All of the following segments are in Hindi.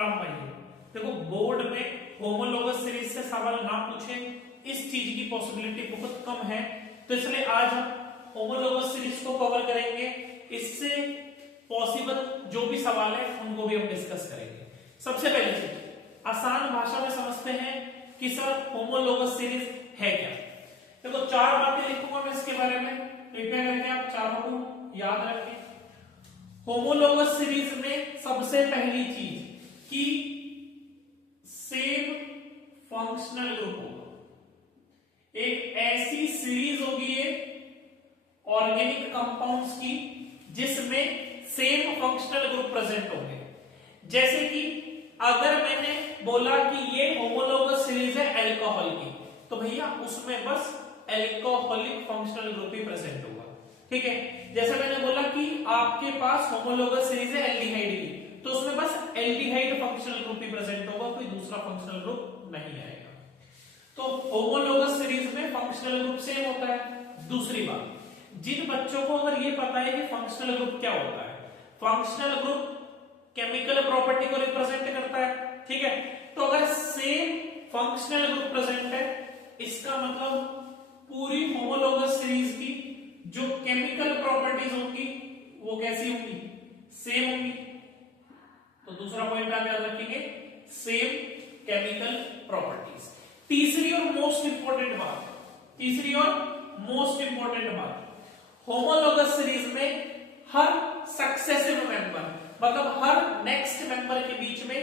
राम भाई। देखो बोर्ड में होमोलोगस सीरीज से सवाल ना पूछे इस चीज की पॉसिबिलिटी बहुत कम है, तो इसलिए आज हम होमोलोगस सीरीज को कवर करेंगे। इससे पॉसिबल जो भी सवाल है उनको भी हम डिस्कस करेंगे। सबसे पहले चीज आसान भाषा में समझते हैं कि सर होमोलोगस सीरीज है क्या। देखो चार बातें लिखूंगा मैं इसके बारे में, कृपया करके आप चारों को याद रखें। होमोलोगस सीरीज में सबसे पहली चीज कि सेम फंक्शनल ग्रुप होगा। एक ऐसी सीरीज होगी ये ऑर्गेनिक कंपाउंड्स की जिसमें सेम फंक्शनल ग्रुप प्रेजेंट होंगे। जैसे कि अगर मैंने बोला कि ये होमोलोगस सीरीज है अल्कोहल की, तो भैया उसमें बस अल्कोहलिक फंक्शनल ग्रुप ही प्रेजेंट होगा। ठीक है, जैसे मैंने बोला कि आपके पास होमोलोगस सीरीज है एल्डिहाइड की, तो उसमें बस एल्डिहाइड फंक्शनल ग्रुप ही प्रेजेंट होगा, कोई दूसरा फंक्शनल ग्रुप नहीं आएगा। तो होमोलोगस सीरीज में फंक्शनल ग्रुप सेम होता है। दूसरी बात, जिन बच्चों को अगर ये पता है कि फंक्शनल ग्रुप क्या होता है, फंक्शनल ग्रुप केमिकल प्रॉपर्टी को रिप्रेजेंट करता है। ठीक है, तो अगर सेम फंक्शनल ग्रुप प्रेजेंट है, इसका मतलब पूरी होमोलोगस सीरीज की जो केमिकल प्रॉपर्टीज होंगी वो कैसी होंगी, सेम होंगी। तो दूसरा पॉइंट आप याद रखेंगे, सेम केमिकल प्रॉपर्टीज। तीसरी और मोस्ट इंपॉर्टेंट बात, होमोलोगस सीरीज में हर सक्सेसिव मेंबर मतलब हर नेक्स्ट मेंबर के बीच में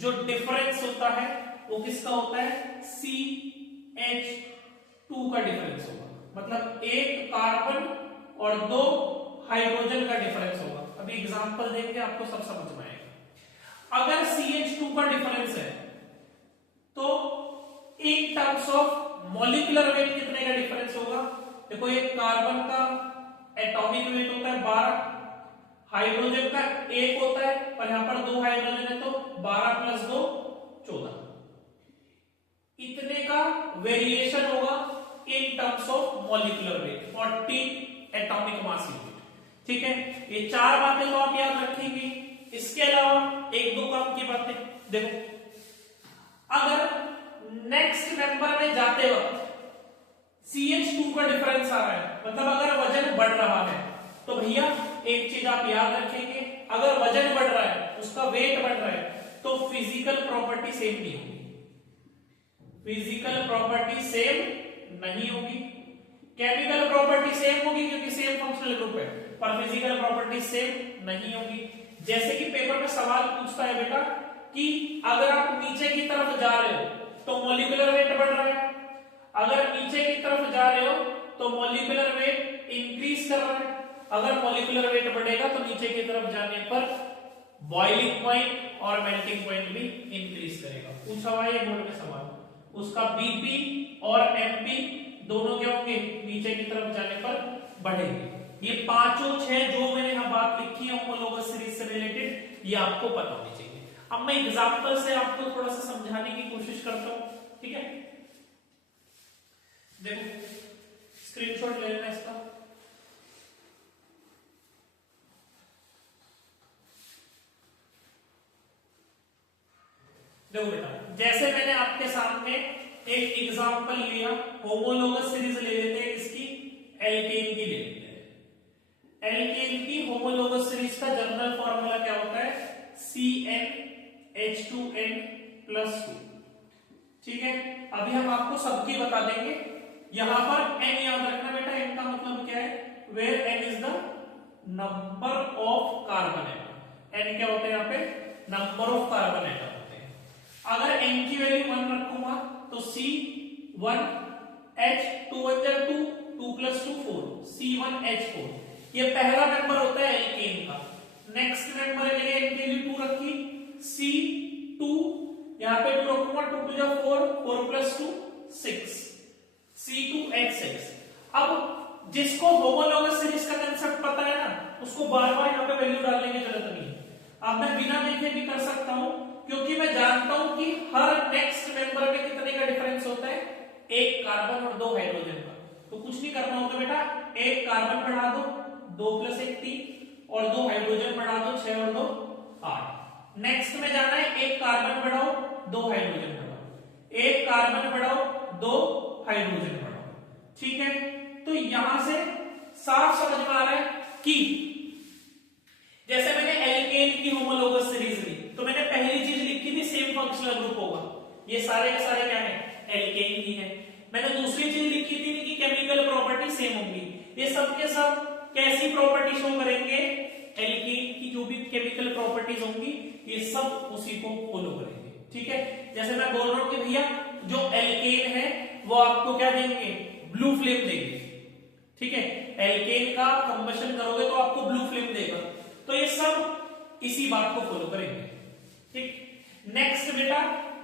जो डिफरेंस होता है वो किसका होता है, CH2 का डिफरेंस होगा। मतलब एक कार्बन और दो हाइड्रोजन का डिफरेंस होगा। अभी एग्जांपल देंगे आपको सब समझ में आएगा। अगर CH2 का डिफरेंस है तो in terms of molecular weight कितने का डिफरेंस होगा। देखो एक कार्बन का एटॉमिक वेट होता है 12, हाइड्रोजन का 1 होता है, और यहां पर 2 हाइड्रोजन है तो 12 + 2 14। इतने का वेरिएशन होगा in terms of molecular weight और एटॉमिक मास यूनिट। ठीक है, ये चार बातें तो आप याद रखेंगे। इसके अलावा एक दो काम की बातें देखो, अगर नेक्स्ट मेंबर में जाते वक्त CH2 का डिफरेंस आ रहा है, मतलब अगर वजन बढ़ रहा है, तो भैया एक चीज आप याद रखेंगे, अगर वजन बढ़ रहा है, उसका वेट बढ़ रहा है, तो फिजिकल प्रॉपर्टी सेम नहीं होगी। फिजिकल प्रॉपर्टी सेम नहीं होगी, केमिकल प्रॉपर्टी सेम होगी क्योंकि सेम फंक्शनल ग्रुप है, पर फिजिकल प्रॉपर्टी सेम नहीं होगी। जैसे कि पेपर में सवाल पूछता है बेटा कि अगर आप नीचे की तरफ जा रहे हो तो मॉलिक्यूलर वेट बढ़ रहा है, अगर नीचे की तरफ जा रहे हो तो मॉलिक्यूलर वेट इंक्रीज कर रहा है, अगर मॉलिक्यूलर वेट बढ़ेगा तो नीचे की तरफ जाने पर बॉइलिंग पॉइंट और मेल्टिंग पॉइंट भी इंक्रीज करेगा। पूछा हुआ है बोर्ड में सवाल, उसका BP और MP दोनों क्या होंगे, नीचे की तरफ जाने पर बढ़ेंगे। ये पांचों 6 जो मैंने यहां बात लिखी है होमोलोगस सीरीज से रिलेटेड, ये आपको पता होनी चाहिए। अब मैं एग्जांपल से आपको थोड़ा सा समझाने की कोशिश करता हूं। ठीक है, देखो स्क्रीनशॉट ले लेना इसका। देखो बेटा, जैसे मैंने आपके सामने एक एग्जांपल लिया, होमोलोगस सीरीज ले लेते हैं, इसकी एल्केन की ले लेते हैं। एल्केन की होमोलोगस सीरीज का जनरल फॉर्मूला क्या होता है, CnH2n+2। ठीक है, अभी हम आपको सबकी बता देंगे। यहां पर n याद रखना बेटा, n का मतलब क्या है, where n is the number of carbon atom. n क्या होता है यहाँ पे, नंबर ऑफ कार्बन एटम। अगर n की वैल्यू 1 रखूंगा तो C1H2 2 + 2 4 C1H4, ये पहला मेंबर होता है एल्केन का। नेक्स्ट मेंबर के लिए n की वैल्यू 2 रखी, C2, यहां पे 2 रखूंगा, 2 × 4 4 + 2 6 C2H6। अब जिसको होमोलोगस सीरीज का कांसेप्ट पता है ना, उसको बार-बार यहां पे वैल्यू डालने की जरूरत नहीं है। अब मैं बिना देखे भी कर सकता हूं क्योंकि मैं जानता हूं कि हर नेक्स्ट मेंबर में कितने का डिफरेंस होता है, एक कार्बन और 2 हाइड्रोजन का। तो कुछ नहीं करना होता बेटा, एक कार्बन बढ़ा दो, 2 + 1 3, और 2 हाइड्रोजन बढ़ा दो, 6 और 2 8। नेक्स्ट में जाना है एक कार्बन बढ़ाओ 2 हाइड्रोजन बढ़ाओ, एक कार्बन बढ़ाओ 2 हाइड्रोजन बढ़ाओ, ठीक है। तो यहां से साफ समझ में आ रहा है कि जैसे मैंने एल्केन की होमोलोगस सीरीज ली, तो मैंने पहली चीज लिखी थी सेम फंक्शनल ग्रुप होगा, ये सारे के सारे क्या है, एल्केन ही है। मैंने दूसरी चीज लिखी थी कि केमिकल प्रॉपर्टी सेम होंगी, ये सब के सब कैसी प्रॉपर्टी शो करेंगे, एल्केन की जो भी केमिकल प्रॉपर्टीज होंगी ये सब उसी को फॉलो करेंगे, ठीक है। जैसे मैं बोल रहा हूं कि भैया जो एल्केन है वो आपको क्या देंगे, ब्लू फ्लेम देंगे, ठीक है। एल्केन का कंबशन करोगे तो आपको ब्लू फ्लेम देगा, तो ये सब इसी बात को फॉलो करेंगे, ठीक। नेक्स्ट बेटा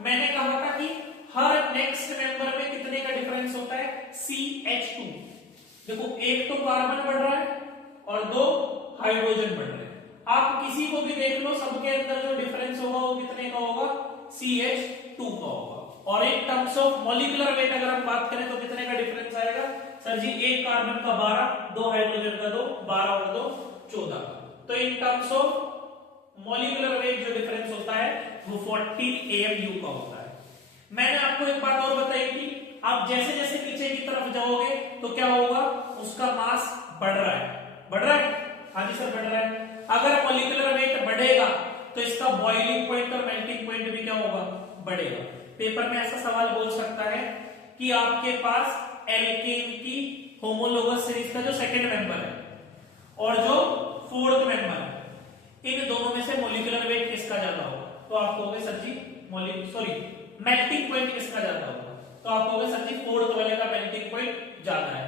मैंने कहा था कि हर नेक्स्ट मेंबर में कितने का डिफरेंस होता है, CH2। देखो एक तो कार्बन बढ़ रहा है और 2 हाइड्रोजन बढ़ रहे हैं, आप किसी को भी देख लो सबके अंदर जो डिफरेंस होगा वो कितने का होगा, CH2 का होगा। और एक टर्म्स ऑफ मॉलिक्यूलर वेट अगर हम बात करें तो कितने का डिफरेंस आएगा, सर जी एक कार्बन का 12, 2 हाइड्रोजन का 2, 12 और 2 14 का। तो in terms of molecular weight जो डिफरेंस होता है वो 14 AMU का होता है। मैंने आपको एक बात और बताई कि आप जैसे जैसे पीछे की तरफ जाओगे तो क्या होगा, उसका मास बढ़ रहा है, बढ़ रहा है, हाँ जी सर बढ़ रहा है। अगर मॉलिक्यूलर वेट बढ़ेगा तो इसका बॉइलिंग पॉइंट और मेल्टिंग पॉइंट भी क्या होगा, बढ़ेगा। पेपर में ऐसा सवाल बोल सकता है कि आपके पास एल्केन की होमोलोगस सीरीज का जो सेकंड मेंबर है और जो फोर्थ मेंबर है, इन दोनों में से मॉलिक्यूलर वेट किसका ज्यादा होगा, तो आप कहोगे सर जी मेल्टिंग पॉइंट किसका ज्यादा होगा, तो आप कहोगे सर जी फोर्थ वाले का मेल्टिंग पॉइंट ज्यादा है।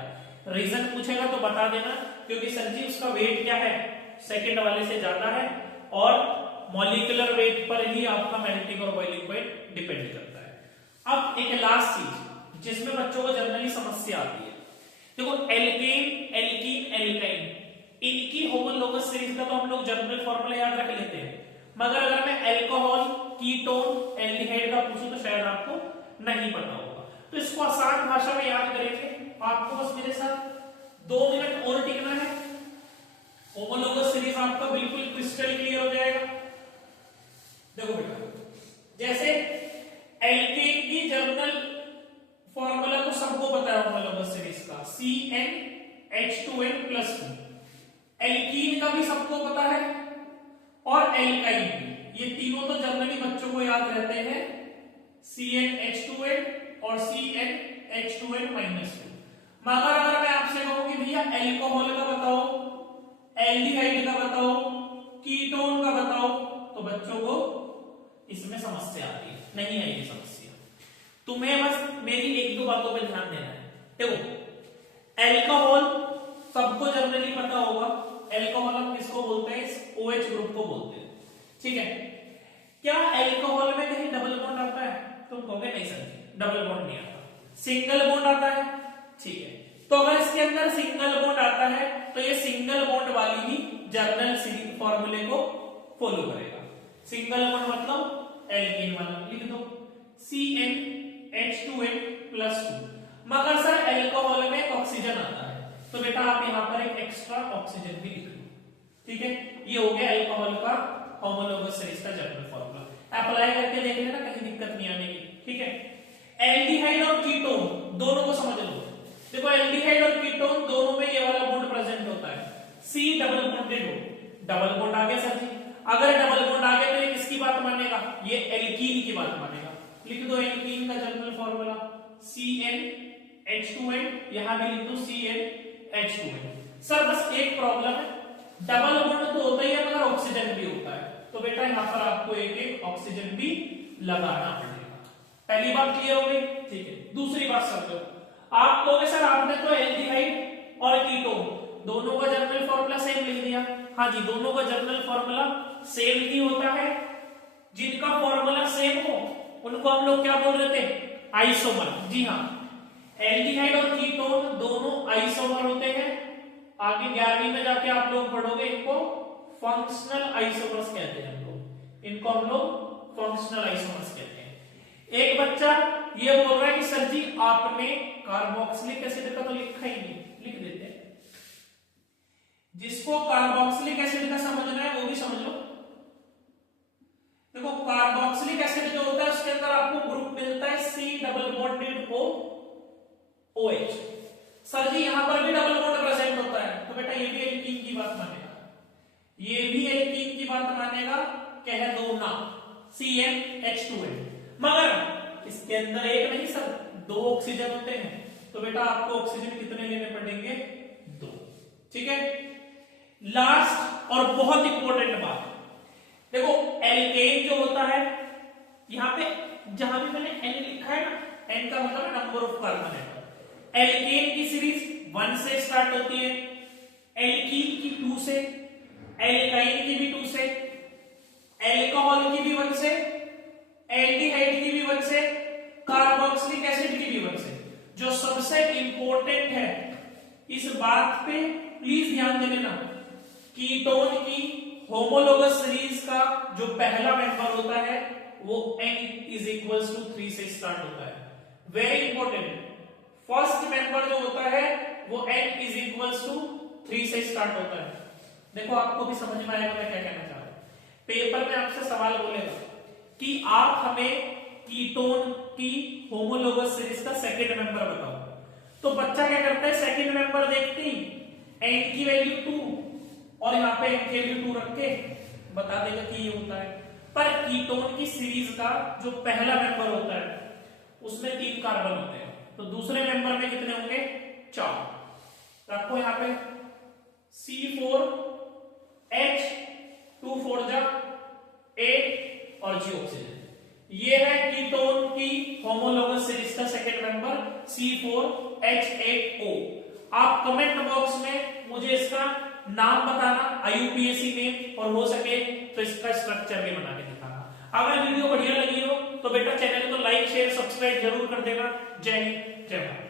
रीजन पूछेगा तो बता देना, क्योंकि सर जी उसका वेट क्या है, सेकंड वाले से ज्यादा है और मॉलिक्यूलर वेट पर ही आपका मेल्टिंग और बॉइलिंग पॉइंट डिपेंड करता है। अब एक लास्ट चीज जिसमें बच्चों को जनरली समस्या आती है, देखो एल्केन, एल्कीन, एल्काइन, इनकी होमोलोगस सीरीज का तो हम लोग जनरल फॉर्मूला याद रख लेते हैं, मगर अगर मैं अल्कोहल, कीटोन, एल्डिहाइड का पूछूं तो शायद आपको नहीं पता होगा। तो इसको आसान भाषा में याद करेंगे, आपको बस मेरे साथ 2 मिनट और टिकना है, होमोलोगस सीरीज आपका बिल्कुल क्रिस्टल क्लियर हो जाएगा। देखो बेटा, जैसे एल्केन की जनरल फॉर्मूला तो सबको पता है होमोलोगस सीरीज का, CnH2n+2। एल्कीन का भी सबको पता है और एल्काइन भी, ये तीनों तो जनरली बच्चों को याद रहते हैं, CnH2n और CnH2n-2। मगर अगर मैं आपसे कहूं कि भैया एल्कोहल का बताओ, एल्डिहाइड का बताओ, कीटोन का बताओ, तो बच्चों को इसमें समस्या आती है, नहीं आएगी समस्या। तुम्हें बस मेरी 1-2 बातों पे ध्यान देना है। देखो एल्कोहल सबको जनरली पता होगा, एल्कोहल हम किसको बोलते हैं, OH ग्रुप को बोलते हैं, ठीक है। क्या एल्कोहल में कहीं डबल बॉन्ड आता है, तुम कहोगे नहीं सर डबल बॉन्ड नहीं आता, सिंगल बॉन्ड आता है, ठीक है। तो अगर इसके अंदर सिंगल बॉन्ड आता है तो ये सिंगल बॉन्ड वाली ही जर्नल फॉर्मूले को फॉलो करेगा। सिंगल बॉन्ड मतलब एल्कीन वाला, लिख दो CnH2n+2। मगर सर एल्कोहल में ऑक्सीजन आता है, तो बेटा आप यहां पर एक एक्स्ट्रा ऑक्सीजन भी लिख लो, ठीक है। ये हो गया एल्कोहल का होमोलोगस सीरीज का जनरल फॉर्मूला, अप्लाई करके देख लेना, कहीं दिक्कत नहीं आने की, ठीक है। एल्डिहाइड और कीटोन दोनों को समझ लो। देखो एल्डिहाइड और कीटोन दोनों में ये वाला बॉन्ड प्रेजेंट होता है, C डबल बॉन्डेड हो, डबल बॉन्ड आ गया सर जी। अगर डबल बॉन्ड आ गया तो ये किसकी बात मानेगा, ये एल्कीन की बात मानेगा। लिख दो एल्कीन का जनरल फॉर्मूला CnH2n, यहां भी लिख दो CnH2n। सर बस एक प्रॉब्लम है, डबल बॉन्ड तो होता ही है मगर ऑक्सीजन भी होता है, तो बेटा यहां पर आपको एक ऑक्सीजन भी लगाना पड़ेगा। पहली बात क्लियर हो गई, ठीक है। दूसरी बात समझो, आप कहोगे सर आपने तो एल्डिहाइड और कीटोन दोनों का जनरल फॉर्मूला सेम लिख दिया। हाँ जी, दोनों का जनरल फॉर्मूला सेम ही होता है। जिनका फॉर्मूला सेम हो उनको हम लोग क्या बोल रहे थे, आइसोमर। जी हाँ, एल्डिहाइड और कीटोन दोनों आइसोमर होते हैं। आगे 11वीं में जाके आप लोग पढ़ोगे, इनको फंक्शनल आइसोमर्स कहते हैं हम लोग, इनको हम लोग फंक्शनल आइसोमर्स कहते हैं। एक बच्चा ये बोल रहा है कि सर जी आपने कार्बोक्सिलिक एसिड का तो लिखा ही नहीं, लिख देते हैं। जिसको कार्बोक्सिलिक एसिड का समझना है वो भी समझ लो। देखो कार्बोक्सिलिक एसिड जो होता है उसके अंदर आपको ग्रुप मिलता है C double bonded O OH। Sir ji यहां पर भी डबल बॉन्ड प्रेजेंट होता है, तो बेटा ये भी एल्कीन की बात मानेगा, ये भी एल्कीन की बात मानेगा, कह दो ना CmH2n। मगर इसके अंदर एक नहीं सर, दो ऑक्सीजन होते हैं, तो बेटा आपको ऑक्सीजन कितने लेने पड़ेंगे? दो। ठीक है, लास्ट और बहुत इंपॉर्टेंट बात, देखो एल्केन जो होता है, यहां पे जहां भी मैंने N लिखा है ना, N का मतलब नंबर ऑफ कार्बन है। एल्केन की सीरीज 1 से स्टार्ट होती है, एल्कीन की 2 से, एल्काइन की भी 2 से, एल्कोहल की भी 1 से, एल्डिहाइड की भी 1 से, कार्बोक्सिलिक एसिड की भी 1 से। जो सबसे इंपॉर्टेंट है, इस बात पे प्लीज ध्यान दे लेना, कीटोन की होमोलोगस सीरीज का जो पहला मेंबर होता है वो N=3 से स्टार्ट होता है। वेरी इंपॉर्टेंट, फर्स्ट मेंबर जो होता है वो N=3 से स्टार्ट होता है। देखो आपको भी समझ में आएगा मैं क्या कहना चाह रहा हूं। पेपर में आपसे सवाल बोलेगा कि आप हमें कीटोन की होमोलोगस सीरीज का सेकंड मेंबर बताओ, तो बच्चा क्या करता है, सेकंड मेंबर देखते ही N की वैल्यू 2 और यहाँ पे N की वैल्यू 2 रख के बता देगा कि ये होता है। पर कीटोन की सीरीज का जो पहला मेंबर होता है उसमें 3 कार्बन होते हैं, तो दूसरे मेंबर में कितने होंगे? 4। रखो यहाँ पे C4H 2 4 जा 8 और G ऑक्सीजन। ये है कीटोन की होमोलोगस सीरीज का सेकंड मेंबर C4H8O। आप कमेंट बॉक्स में मुझे इसका नाम बताना, IUPAC नेम, और हो सके तो इसका स्ट्रक्चर भी बना के दिखाना। अगर वीडियो बढ़िया लगी हो तो बेटा चैनल को लाइक शेयर सब्सक्राइब जरूर कर देना। जय हिंद, जय भारत।